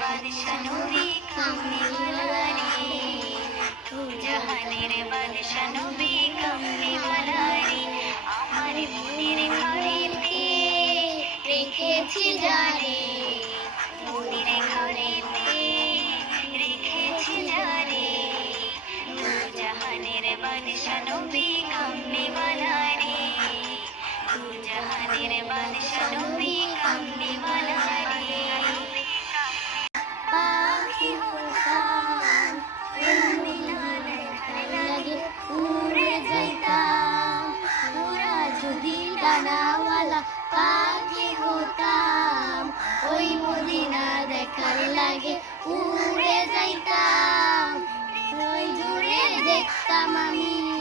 বাদশা নবী কামলিওয়ালা রে দু জাহানের বাদশা নবী কামলিওয়ালা রে আমার মনের ঘরেতে রেখেছি জারে মনের ঘরেতে রেখেছি জারে দু জাহানের বাদশা নবী কামলিওয়ালা রে দু জাহানের বাদশা নবী ডানাওয়ালা পাখি হতাম। ওই মদিনা দেখার লাগে উড়ে যাইতাম। ওই দূরে দেখতাম আমি।